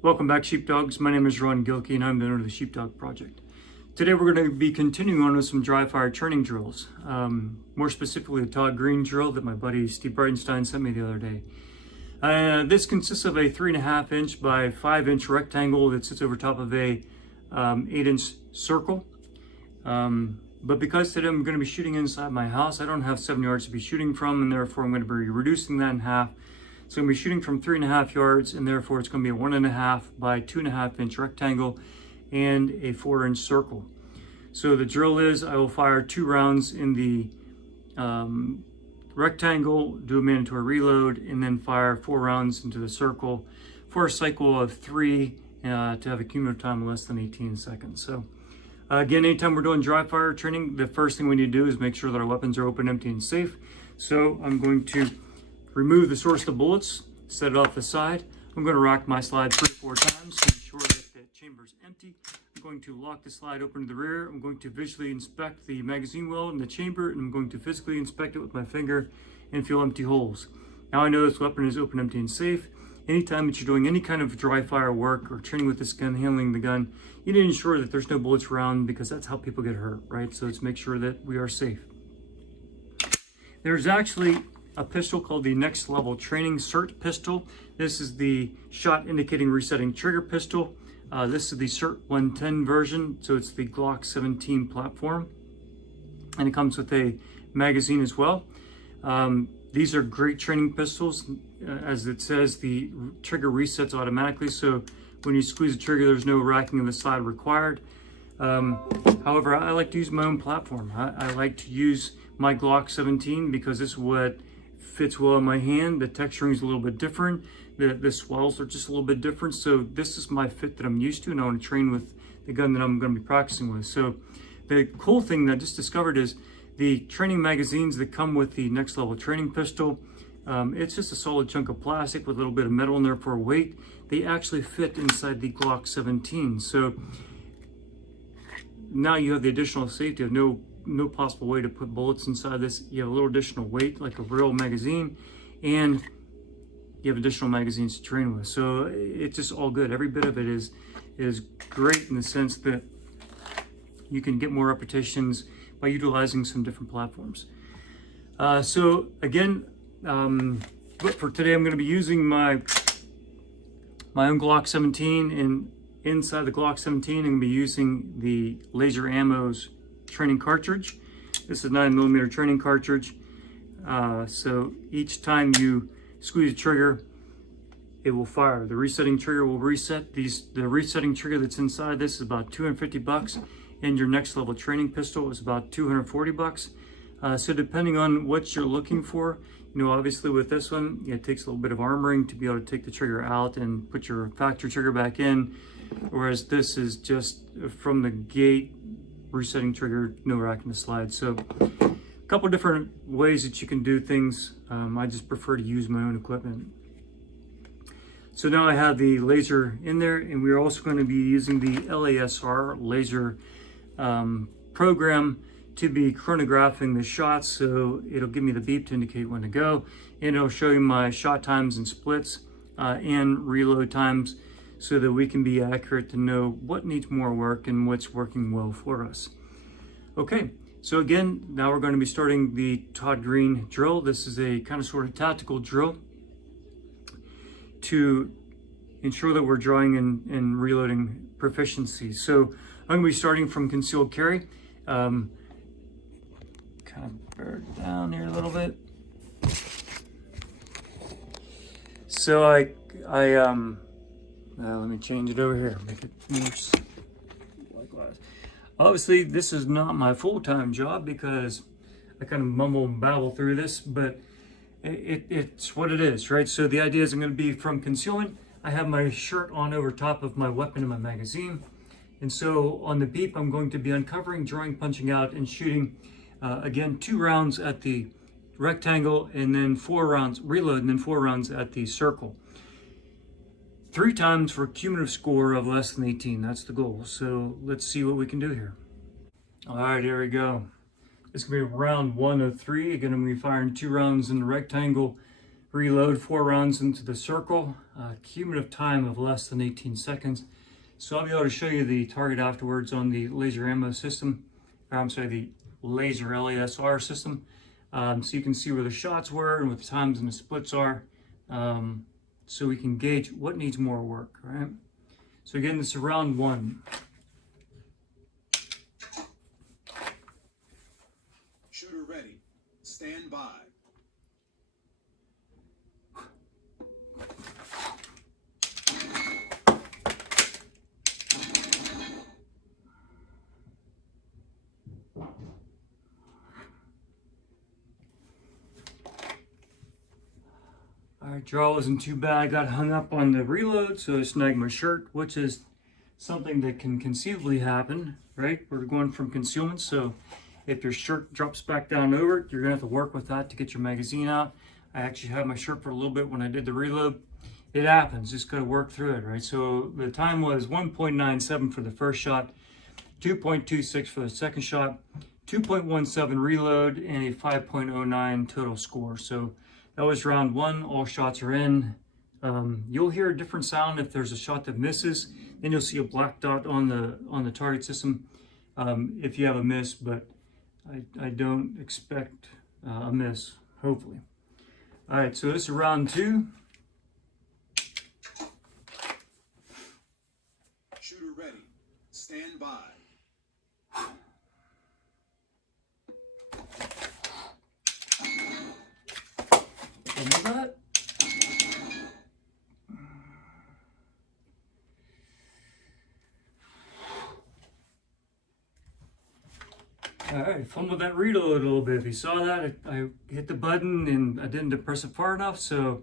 Welcome back, Sheepdogs. My name is Ron Gilkey and I'm the owner of the Sheepdog Project. Today we're going to be continuing on with some dry fire turning drills. More specifically, a Todd Green drill that my buddy Steve Brightenstein sent me the other day. This consists of a 3.5 inch by 5 inch rectangle that sits over top of a 8-inch circle. But because today I'm going to be shooting inside my house, I don't have 7 yards to be shooting from, and therefore I'm going to be reducing that in half. So I'm going to be shooting from 3.5 yards, and therefore it's going to be a 1.5 by 2.5 inch rectangle and a 4-inch circle. So the drill is I will fire 2 rounds in the rectangle, do a mandatory reload, and then fire 4 rounds into the circle for a cycle of 3 to have a cumulative time of less than 18 seconds. So again, anytime we're doing dry fire training, the first thing we need to do is make sure that our weapons are open, empty, and safe. So I'm going to remove the source of the bullets, set it off the side. I'm going to rock my slide 3 or 4 times to ensure that the chamber is empty. I'm going to lock the slide open to the rear. I'm going to visually inspect the magazine well in the chamber, and I'm going to physically inspect it with my finger and feel empty holes. Now I know this weapon is open, empty, and safe. Anytime that you're doing any kind of dry fire work or training with this gun, handling the gun, you need to ensure that there's no bullets around, because that's how people get hurt, right? So let's make sure that we are safe. There's actually a pistol called the Next Level Training CERT pistol. This is the shot indicating resetting trigger pistol. This is the CERT 110 version, so it's the Glock 17 platform, and it comes with a magazine as well. These are great training pistols. As it says, the trigger resets automatically, so when you squeeze the trigger, there's no racking of the slide required. However, I like to use my own platform. I like to use my Glock 17 because this is what fits well in my hand. The texturing is a little bit different. The swells are just a little bit different. So this is my fit that I'm used to, and I want to train with the gun that I'm going to be practicing with. So the cool thing that I just discovered is the training magazines that come with the Next Level Training pistol. It's just a solid chunk of plastic with a little bit of metal in there for weight. They actually fit inside the Glock 17. So now you have the additional safety of no possible way to put bullets inside this. You have a little additional weight like a real magazine, and you have additional magazines to train with. So it's just all good. Every bit of it is great in the sense that you can get more repetitions by utilizing some different platforms. So again, but for today I'm going to be using my own Glock 17, and inside the Glock 17 I'm going to be using the Laser Ammo's training cartridge. This is a 9mm training cartridge. So each time you squeeze the trigger, it will fire. The resetting trigger will reset. The resetting trigger that's inside this is about $250, and your Next Level Training pistol is about $240. So depending on what you're looking for, obviously with this one, it takes a little bit of armoring to be able to take the trigger out and put your factory trigger back in, whereas this is just from the gate resetting trigger, no racking the slide. So a couple different ways that you can do things. I just prefer to use my own equipment. So now I have the laser in there, and we're also going to be using the LASR laser program to be chronographing the shots. So it'll give me the beep to indicate when to go, and it'll show you my shot times and splits and reload times, so that we can be accurate to know what needs more work and what's working well for us. Okay, so again, now we're going to be starting the Todd Green drill. This is a kind of sort of tactical drill to ensure that we're drawing and reloading proficiency. So I'm going to be starting from concealed carry. Kind of bear it down here a little bit. So let me change it over here, make it more likewise. Obviously, this is not my full-time job because I kind of mumble and babble through this, but it's what it is, right? So the idea is I'm going to be from concealment. I have my shirt on over top of my weapon and my magazine. And so on the beep, I'm going to be uncovering, drawing, punching out, and shooting, again, 2 rounds at the rectangle, and then 4 rounds, reload, and then 4 rounds at the circle. 3 times for a cumulative score of less than 18. That's the goal. So let's see what we can do here. All right, here we go. It's going to be round 1 of 3. Again, I'm going to be firing 2 rounds in the rectangle, reload 4 rounds into the circle, cumulative time of less than 18 seconds. So I'll be able to show you the target afterwards on the laser ammo system, or I'm sorry, the laser LASR system. So you can see where the shots were and what the times and the splits are, so we can gauge what needs more work, right? So again, this is round 1. Shooter ready. Stand by. Alright, draw wasn't too bad. I got hung up on the reload, so I snagged my shirt, which is something that can conceivably happen, right? We're going from concealment, so if your shirt drops back down over it, you're going to have to work with that to get your magazine out. I actually had my shirt for a little bit when I did the reload. It happens, just got to work through it, right? So the time was 1.97 for the first shot, 2.26 for the second shot, 2.17 reload, and a 5.09 total score. So that was round 1. All shots are in. You'll hear a different sound if there's a shot that misses. Then you'll see a black dot on the target system if you have a miss, but I don't expect a miss, hopefully. All right, so this is round 2. Shooter ready. Stand by. Remember that? All right, fumbled that reload a little bit. If you saw that, I hit the button and I didn't depress it far enough, so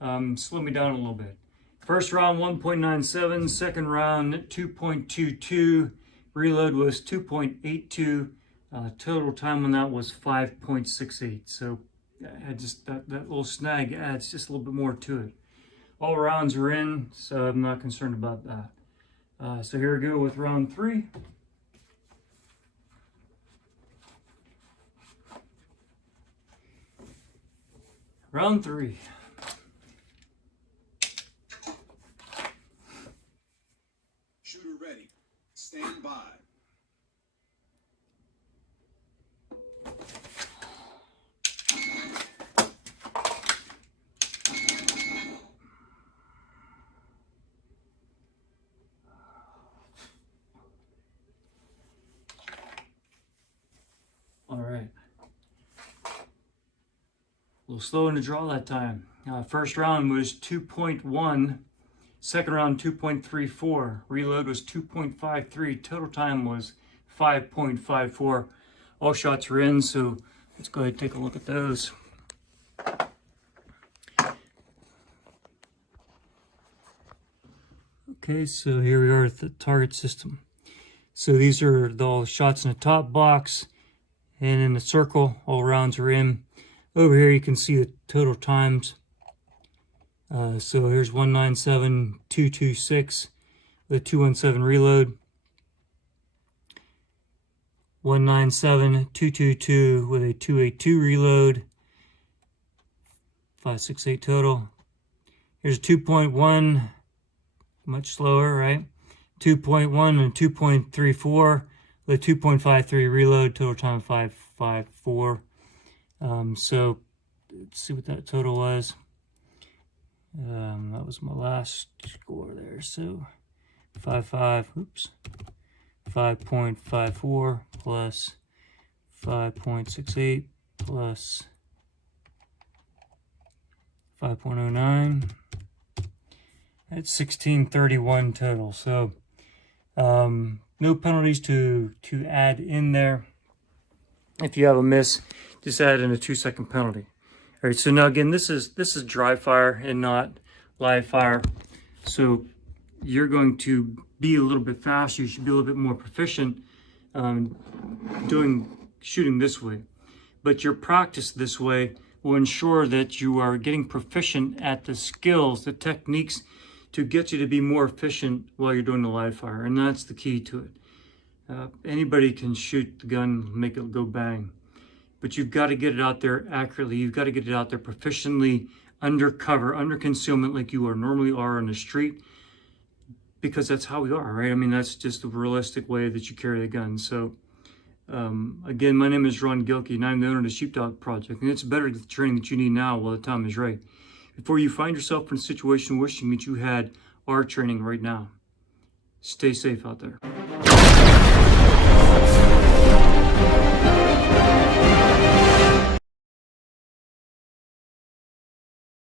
slowed me down a little bit. First round 1.97, second round 2.22, reload was 2.82, total time on that was 5.68. So I just that little snag adds just a little bit more to it. All rounds are in, so I'm not concerned about that. So here we go with round 3. Round 3. Shooter ready. Stand by. All right. A little slow in the draw that time. First round was 2.1. Second round 2.34. Reload was 2.53. Total time was 5.54. All shots are in, so let's go ahead and take a look at those. Okay, so here we are at the target system. So these are all the shots in the top box, and in the circle, all rounds are in. Over here, you can see the total times. So here's 197.226 with a 217 reload. 197.222 with a 282 reload. 568 total. Here's 2.1, much slower, right? 2.1 and 2.34 with a 2.53 reload. Total time 554. So let's see what that total was. That was my last score there. So 5.54 plus 5.68 plus 5.09. That's 1631 total. So no penalties to add in there. If you have a miss, just add in a 2-second penalty. All right, so now again, this is dry fire and not live fire. So you're going to be a little bit faster. You should be a little bit more proficient shooting this way. But your practice this way will ensure that you are getting proficient at the skills, the techniques to get you to be more efficient while you're doing the live fire. And that's the key to it. Anybody can shoot the gun, make it go bang. but you've got to get it out there accurately. You've got to get it out there proficiently, under cover, under concealment, like you normally are on the street, because that's how we are, right? I mean, that's just the realistic way that you carry the gun. So again, my name is Ron Gilkey, and I'm the owner of the Sheepdog Project, and it's better the training that you need now while the time is right, before you find yourself in a situation wishing that you had our training right now. Stay safe out there.